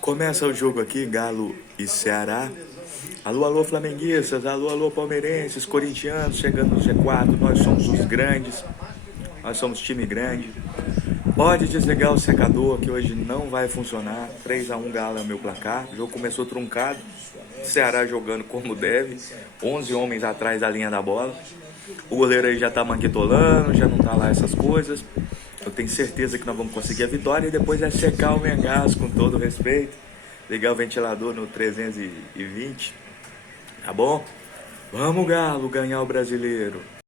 Começa o jogo aqui, Galo e Ceará. Alô, alô, flamenguistas, alô, alô, palmeirenses, corintianos, chegando no G4, nós somos os grandes, nós somos time grande. Pode desligar o secador que hoje não vai funcionar. 3-1 Galo é o meu placar. O jogo começou truncado. Ceará jogando como deve. 11 homens atrás da linha da bola. O goleiro aí já tá manquitolando, já não tá lá essas coisas. Eu tenho certeza que nós vamos conseguir a vitória e depois é secar o Mengaço com todo respeito. Ligar o ventilador no 320. Tá bom? Vamos, Galo, ganhar o brasileiro.